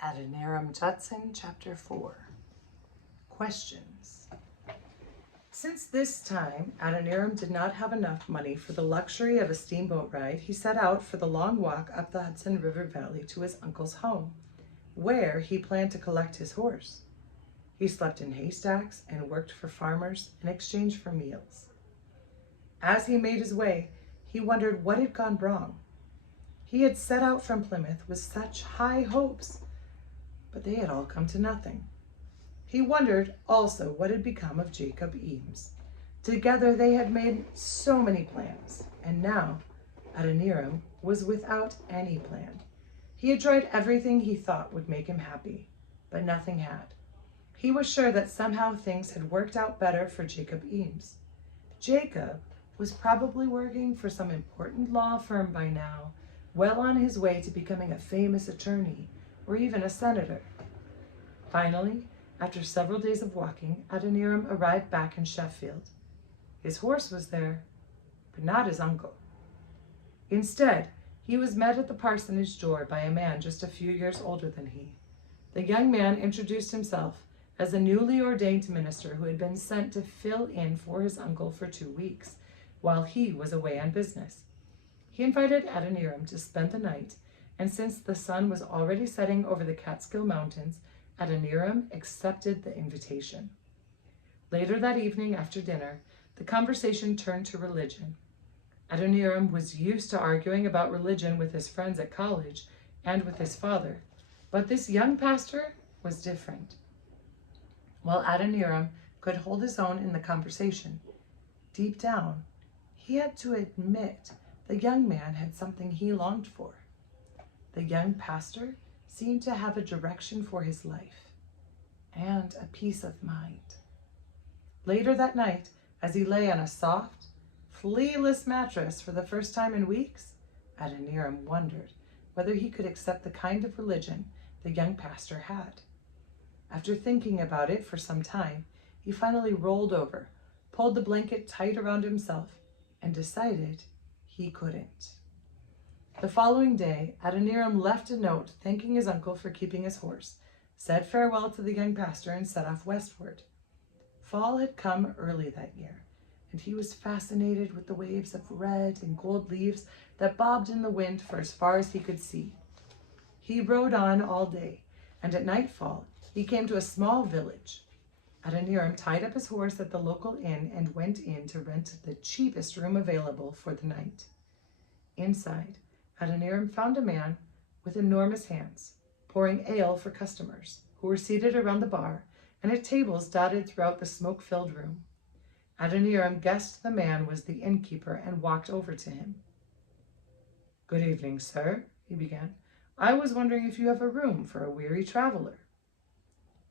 Adoniram Judson, Chapter 4. Questions. Since this time Adoniram did not have enough money for the luxury of a steamboat ride, he set out for the long walk up the Hudson River Valley to his uncle's home, where he planned to collect his horse. He slept in haystacks and worked for farmers in exchange for meals. As he made his way, he wondered what had gone wrong. He had set out from Plymouth with such high hopes, but they had all come to nothing. He wondered also what had become of Jacob Eames. Together they had made so many plans, and now Adoniram was without any plan. He had tried everything he thought would make him happy, but nothing had. He was sure that somehow things had worked out better for Jacob Eames. Jacob was probably working for some important law firm by now, well on his way to becoming a famous attorney or even a senator. Finally, after several days of walking, Adoniram arrived back in Sheffield. His horse was there, but not his uncle. Instead, he was met at the parsonage door by a man just a few years older than he. The young man introduced himself as a newly ordained minister who had been sent to fill in for his uncle for 2 weeks, while he was away on business. He invited Adoniram to spend the night, and since the sun was already setting over the Catskill Mountains, Adoniram accepted the invitation. Later that evening after dinner, the conversation turned to religion. Adoniram was used to arguing about religion with his friends at college and with his father, but this young pastor was different. While Adoniram could hold his own in the conversation, deep down, he had to admit the young man had something he longed for. The young pastor seemed to have a direction for his life and a peace of mind. Later that night, as he lay on a soft, flealess mattress for the first time in weeks, Adoniram wondered whether he could accept the kind of religion the young pastor had. After thinking about it for some time, he finally rolled over, pulled the blanket tight around himself, and decided he couldn't. The following day, Adoniram left a note thanking his uncle for keeping his horse, said farewell to the young pastor, and set off westward. Fall had come early that year, and he was fascinated with the waves of red and gold leaves that bobbed in the wind for as far as he could see. He rode on all day, and at nightfall he came to a small village. Adoniram tied up his horse at the local inn and went in to rent the cheapest room available for the night. Inside, Adoniram found a man with enormous hands, pouring ale for customers, who were seated around the bar and at tables dotted throughout the smoke-filled room. Adoniram guessed the man was the innkeeper and walked over to him. "Good evening, sir," he began. "I was wondering if you have a room for a weary traveler."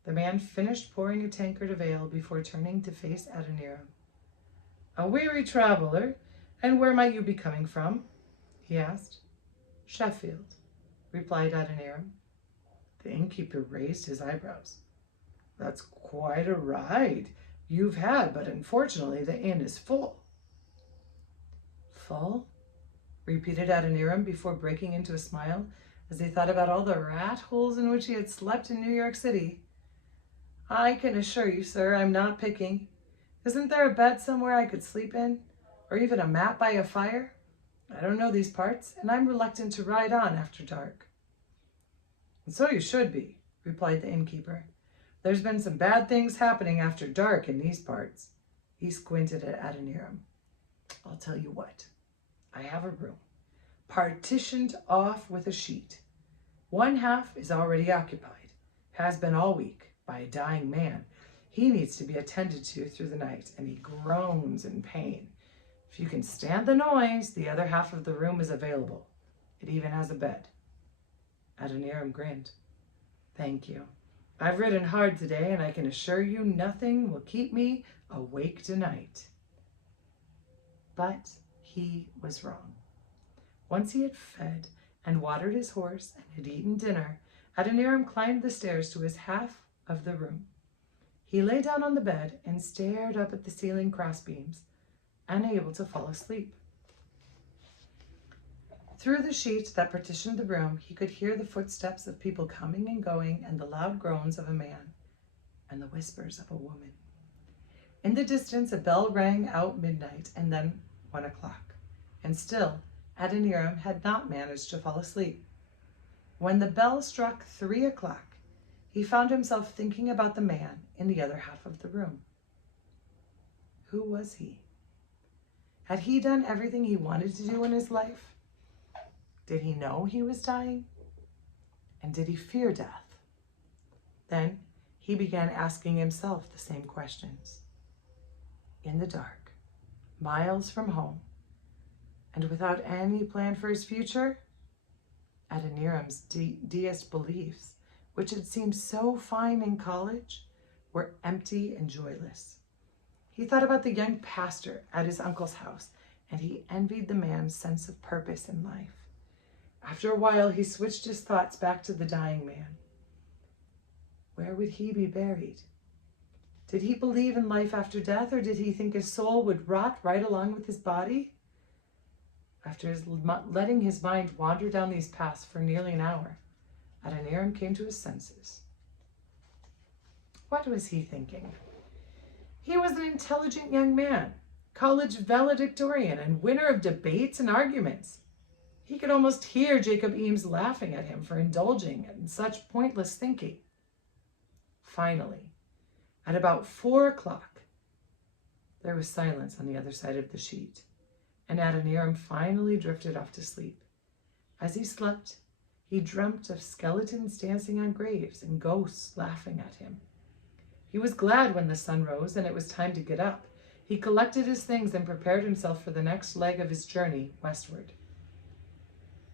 The man finished pouring a tankard of ale before turning to face Adoniram. "A weary traveler? And where might you be coming from?" he asked. "Sheffield," replied Adoniram. The innkeeper raised his eyebrows. "That's quite a ride you've had, but unfortunately the inn is full." "Full?" repeated Adoniram before breaking into a smile as he thought about all the rat holes in which he had slept in New York City. "I can assure you, sir, I'm not picking. Isn't there a bed somewhere I could sleep in? Or even a mat by a fire? I don't know these parts, and I'm reluctant to ride on after dark." "And so you should be," replied the innkeeper. "There's been some bad things happening after dark in these parts." He squinted at Adoniram. "I'll tell you what. I have a room, partitioned off with a sheet. One half is already occupied, has been all week, by a dying man. He needs to be attended to through the night, and he groans in pain. If you can stand the noise, the other half of the room is available. It even has a bed." Adoniram grinned. "Thank you. I've ridden hard today, and I can assure you nothing will keep me awake tonight." But he was wrong. Once he had fed and watered his horse and had eaten dinner, Adoniram climbed the stairs to his half of the room. He lay down on the bed and stared up at the ceiling crossbeams, unable to fall asleep. Through the sheet that partitioned the room, he could hear the footsteps of people coming and going, and the loud groans of a man, and the whispers of a woman. In the distance, a bell rang out midnight, and then 1 o'clock. And still, Adoniram had not managed to fall asleep. When the bell struck 3 o'clock, he found himself thinking about the man in the other half of the room. Who was he? Had he done everything he wanted to do in his life? Did he know he was dying? And did he fear death? Then he began asking himself the same questions. In the dark, miles from home, and without any plan for his future, Adoniram's deist beliefs, which had seemed so fine in college, were empty and joyless. He thought about the young pastor at his uncle's house, and he envied the man's sense of purpose in life. After a while, he switched his thoughts back to the dying man. Where would he be buried? Did he believe in life after death, or did he think his soul would rot right along with his body? After letting his mind wander down these paths for nearly an hour, Adoniram came to his senses. What was he thinking? He was an intelligent young man, college valedictorian, and winner of debates and arguments. He could almost hear Jacob Eames laughing at him for indulging in such pointless thinking. Finally, at about 4 o'clock, there was silence on the other side of the sheet, and Adoniram finally drifted off to sleep. As he slept, he dreamt of skeletons dancing on graves and ghosts laughing at him. He was glad when the sun rose and it was time to get up. He collected his things and prepared himself for the next leg of his journey westward.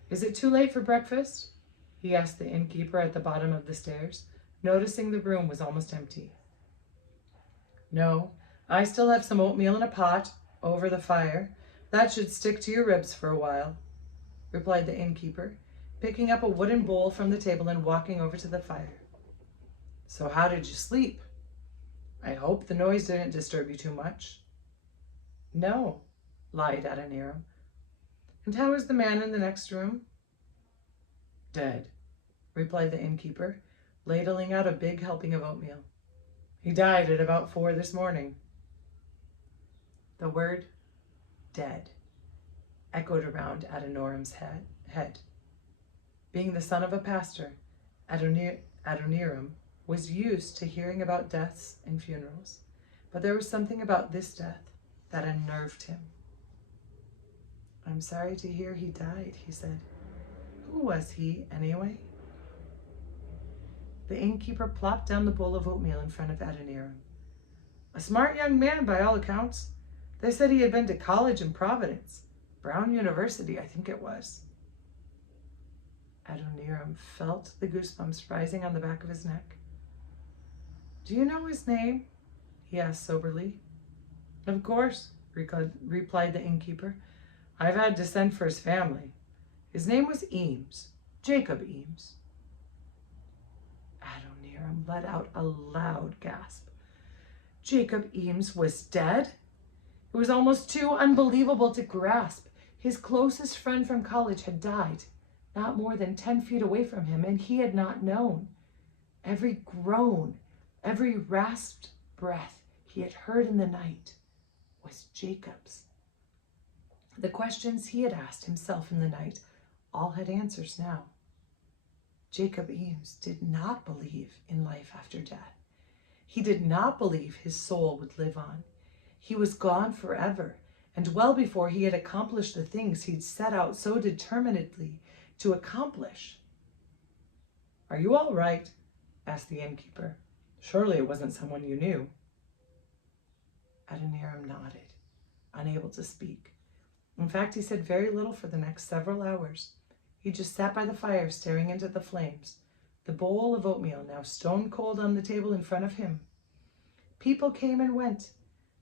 Is it too late for breakfast? He asked the innkeeper at the bottom of the stairs, noticing the room was almost empty. No, I still have some oatmeal in a pot over the fire. That should stick to your ribs for a while, replied the innkeeper, picking up a wooden bowl from the table and walking over to the fire. So how did you sleep? I hope the noise didn't disturb you too much. No, lied Adoniram. And how is the man in the next room? Dead, replied the innkeeper, ladling out a big helping of oatmeal. He died at about 4 this morning. The word dead echoed around Adoniram's head. Being the son of a pastor, Adoniram was used to hearing about deaths and funerals, but there was something about this death that unnerved him. I'm sorry to hear he died, he said. Who was he, anyway? The innkeeper plopped down the bowl of oatmeal in front of Adoniram. A smart young man, by all accounts. They said he had been to college in Providence. Brown University, I think it was. Adoniram felt the goosebumps rising on the back of his neck. Do you know his name? He asked soberly. Of course, replied the innkeeper. I've had to send for his family. His name was Eames, Jacob Eames. Adoniram let out a loud gasp. Jacob Eames was dead? It was almost too unbelievable to grasp. His closest friend from college had died, not more than 10 feet away from him, and he had not known. Every groan, every rasped breath he had heard in the night was Jacob's. The questions he had asked himself in the night all had answers now. Jacob Eames did not believe in life after death. He did not believe his soul would live on. He was gone forever, and well before he had accomplished the things he'd set out so determinedly to accomplish. Are you all right? Asked the innkeeper. Surely it wasn't someone you knew. Adoniram nodded, unable to speak. In fact, he said very little for the next several hours. He just sat by the fire, staring into the flames, the bowl of oatmeal now stone cold on the table in front of him. People came and went.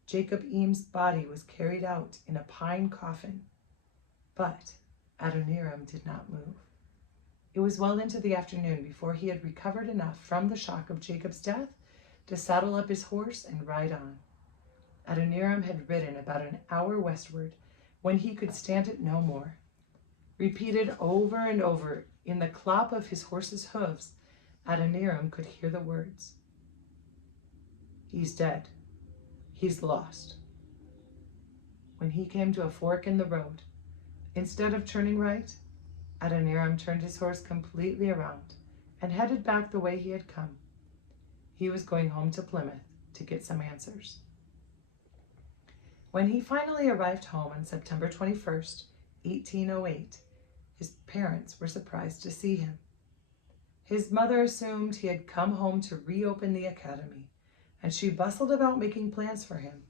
Jacob Eames' body was carried out in a pine coffin. But Adoniram did not move. It was well into the afternoon before he had recovered enough from the shock of Jacob's death to saddle up his horse and ride on. Adoniram had ridden about an hour westward when he could stand it no more. repeated over and over in the clop of his horse's hooves, Adoniram could hear the words, "He's dead. He's lost." When he came to a fork in the road, instead of turning right, Adoniram turned his horse completely around and headed back the way he had come. He was going home to Plymouth to get some answers. When he finally arrived home on September 21st, 1808, his parents were surprised to see him. His mother assumed he had come home to reopen the academy, and she bustled about making plans for him.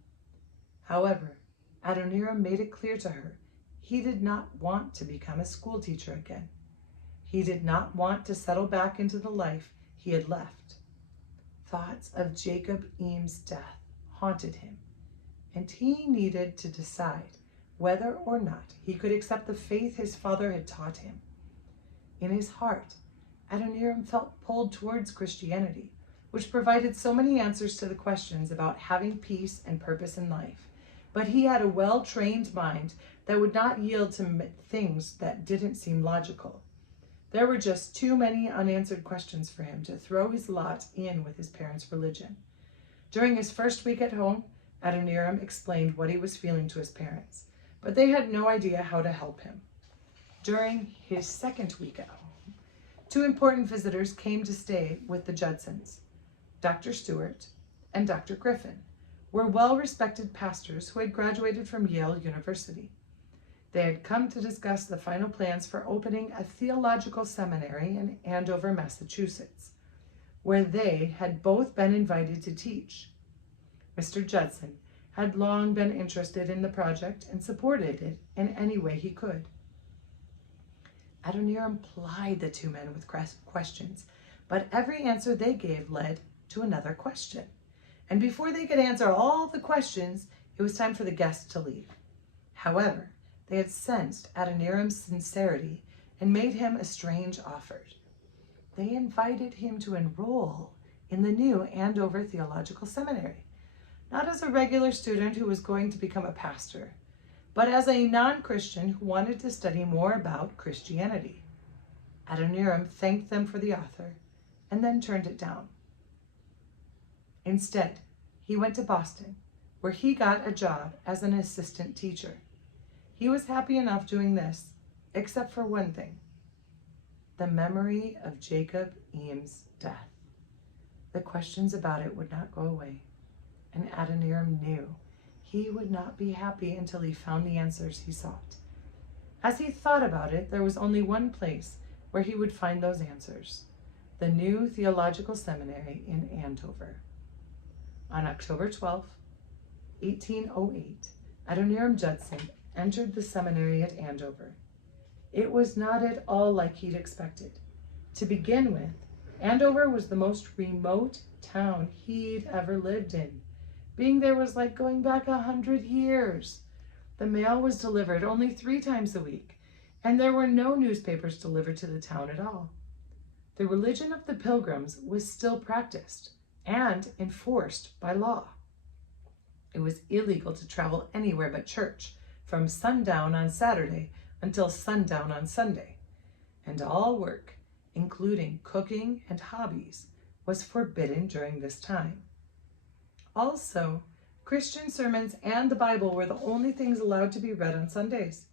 However, Adoniram made it clear to her he did not want to become a school teacher again. He did not want to settle back into the life he had left. Thoughts of Jacob Eames' death haunted him, and he needed to decide whether or not he could accept the faith his father had taught him. In his heart, Adoniram felt pulled towards Christianity, which provided so many answers to the questions about having peace and purpose in life. But he had a well-trained mind that would not yield to things that didn't seem logical. There were just too many unanswered questions for him to throw his lot in with his parents' religion. During his first week at home, Adoniram explained what he was feeling to his parents, but they had no idea how to help him. During his second week at home, two important visitors came to stay with the Judsons. Dr. Stewart and Dr. Griffin were well-respected pastors who had graduated from Yale University. They had come to discuss the final plans for opening a theological seminary in Andover, Massachusetts, where they had both been invited to teach. Mr. Judson had long been interested in the project and supported it in any way he could. Adoniram plied the two men with questions, but every answer they gave led to another question. And before they could answer all the questions, it was time for the guests to leave. However, they had sensed Adoniram's sincerity and made him a strange offer. They invited him to enroll in the new Andover Theological Seminary, not as a regular student who was going to become a pastor, but as a non-Christian who wanted to study more about Christianity. Adoniram thanked them for the offer and then turned it down. Instead, he went to Boston, where he got a job as an assistant teacher. He was happy enough doing this, except for one thing: the memory of Jacob Eames' death. The questions about it would not go away, and Adoniram knew he would not be happy until he found the answers he sought. As he thought about it, there was only one place where he would find those answers: the new theological seminary in Andover. On October 12, 1808, Adoniram Judson entered the seminary at Andover. It was not at all like he'd expected. To begin with, Andover was the most remote town he'd ever lived in. Being there was like going back 100 years. The mail was delivered only 3 times a week, and there were no newspapers delivered to the town at all. The religion of the Pilgrims was still practiced and enforced by law. It was illegal to travel anywhere but church from sundown on Saturday until sundown on Sunday, and all work, including cooking and hobbies, was forbidden during this time. Also, Christian sermons and the Bible were the only things allowed to be read on Sundays.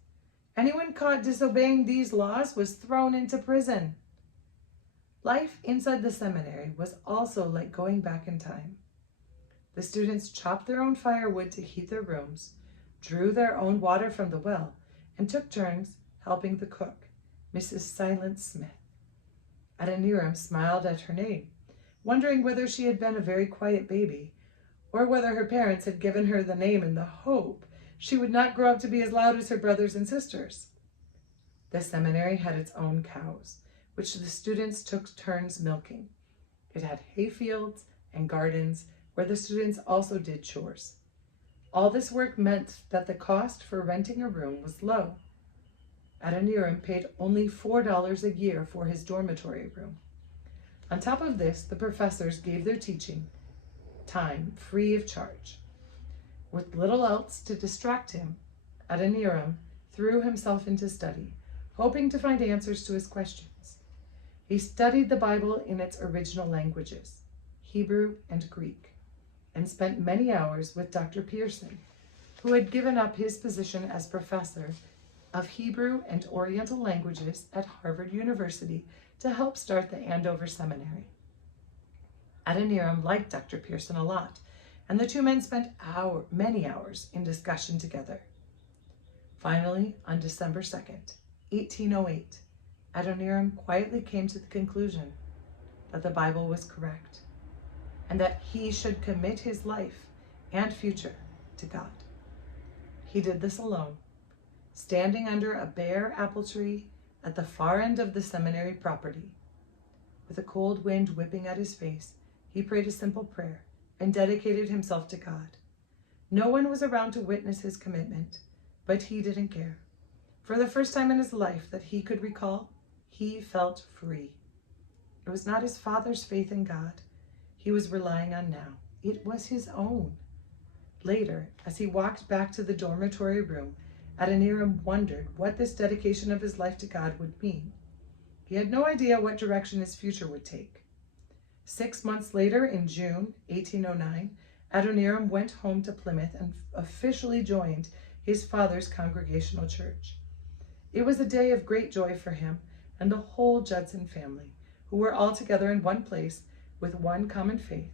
Anyone caught disobeying these laws was thrown into prison. Life inside the seminary was also like going back in time. The students chopped their own firewood to heat their rooms, drew their own water from the well, and took turns helping the cook, Mrs. Silent Smith. Adoniram smiled at her name, wondering whether she had been a very quiet baby, or whether her parents had given her the name in the hope she would not grow up to be as loud as her brothers and sisters. The seminary had its own cows, which the students took turns milking. It had hay fields and gardens where the students also did chores. All this work meant that the cost for renting a room was low. Adoniram paid only $4 a year for his dormitory room. On top of this, the professors gave their teaching time free of charge. With little else to distract him, Adoniram threw himself into study, hoping to find answers to his questions. He studied the Bible in its original languages, Hebrew and Greek, and spent many hours with Dr. Pearson, who had given up his position as professor of Hebrew and Oriental languages at Harvard University to help start the Andover Seminary. Adoniram liked Dr. Pearson a lot, and the two men spent many hours in discussion together. Finally, on December 2nd, 1808, Adoniram quietly came to the conclusion that the Bible was correct and that he should commit his life and future to God. He did this alone, standing under a bare apple tree at the far end of the seminary property. With a cold wind whipping at his face, he prayed a simple prayer and dedicated himself to God. No one was around to witness his commitment, but he didn't care. For the first time in his life that he could recall, he felt free. It was not his father's faith in God he was relying on now. It was his own. Later, as he walked back to the dormitory room, Adoniram wondered what this dedication of his life to God would mean. He had no idea what direction his future would take. 6 months later, in June 1809, Adoniram went home to Plymouth and officially joined his father's congregational church. It was a day of great joy for him and the whole Judson family, who were all together in one place with one common faith.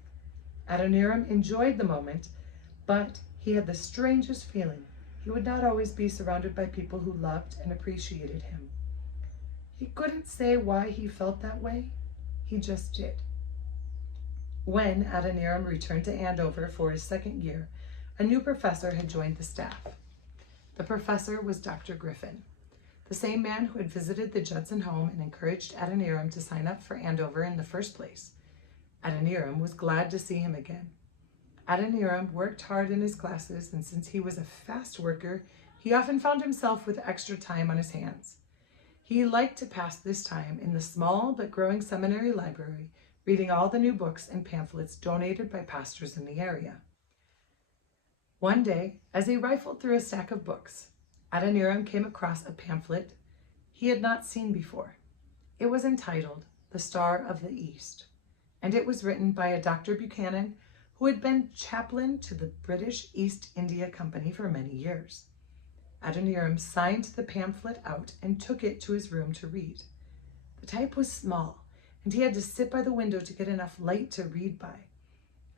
Adoniram enjoyed the moment, but he had the strangest feeling he would not always be surrounded by people who loved and appreciated him. He couldn't say why he felt that way. He just did. When Adoniram returned to Andover for his second year, a new professor had joined the staff. The professor was Dr. Griffin, the same man who had visited the Judson home and encouraged Adoniram to sign up for Andover in the first place. Adoniram was glad to see him again. Adoniram worked hard in his classes, and since he was a fast worker, he often found himself with extra time on his hands. He liked to pass this time in the small but growing seminary library, reading all the new books and pamphlets donated by pastors in the area. One day, as he rifled through a stack of books, Adoniram came across a pamphlet he had not seen before. It was entitled The Star of the East, and it was written by a Dr. Buchanan who had been chaplain to the British East India Company for many years. Adoniram signed the pamphlet out and took it to his room to read. The type was small, and he had to sit by the window to get enough light to read by.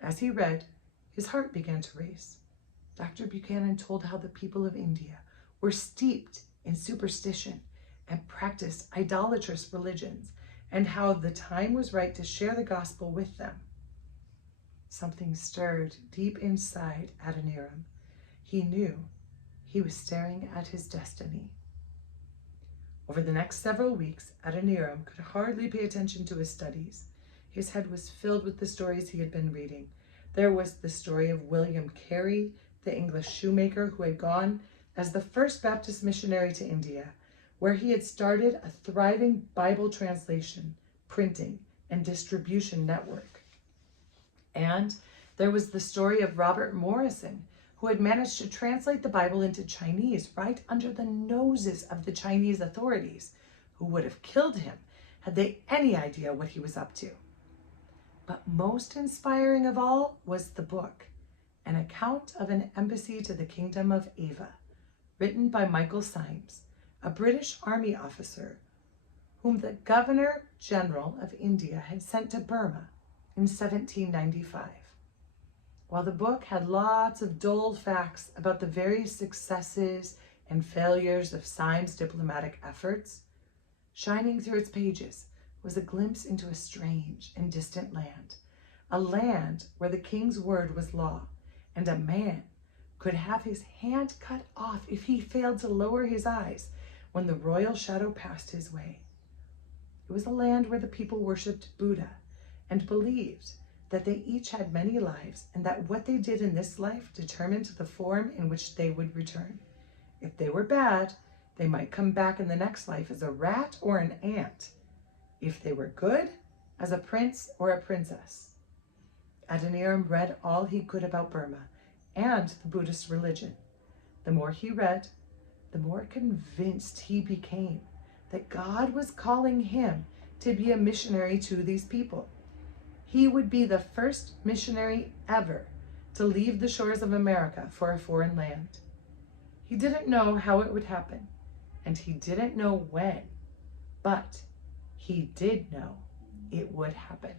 As he read, his heart began to race. Dr. Buchanan told how the people of India were steeped in superstition and practiced idolatrous religions, and how the time was right to share the gospel with them. Something stirred deep inside Adoniram. He knew he was staring at his destiny. Over the next several weeks, Adoniram could hardly pay attention to his studies. His head was filled with the stories he had been reading. There was the story of William Carey, the English shoemaker who had gone as the first Baptist missionary to India, where he had started a thriving Bible translation, printing, and distribution network. And there was the story of Robert Morrison, who had managed to translate the Bible into Chinese right under the noses of the Chinese authorities, who would have killed him had they any idea what he was up to. But most inspiring of all was the book, an account of an embassy to the kingdom of Ava, written by Michael Symes, a British army officer whom the Governor General of India had sent to Burma in 1795. While the book had lots of dull facts about the various successes and failures of Symes' diplomatic efforts, shining through its pages was a glimpse into a strange and distant land, a land where the king's word was law, and a man could have his hand cut off if he failed to lower his eyes when the royal shadow passed his way. It was a land where the people worshipped Buddha and believed that they each had many lives, and that what they did in this life determined the form in which they would return. If they were bad, they might come back in the next life as a rat or an ant. If they were good, as a prince or a princess. Adoniram read all he could about Burma and the Buddhist religion. The more he read, the more convinced he became that God was calling him to be a missionary to these people. He would be the first missionary ever to leave the shores of America for a foreign land. He didn't know how it would happen, and he didn't know when, but he did know it would happen.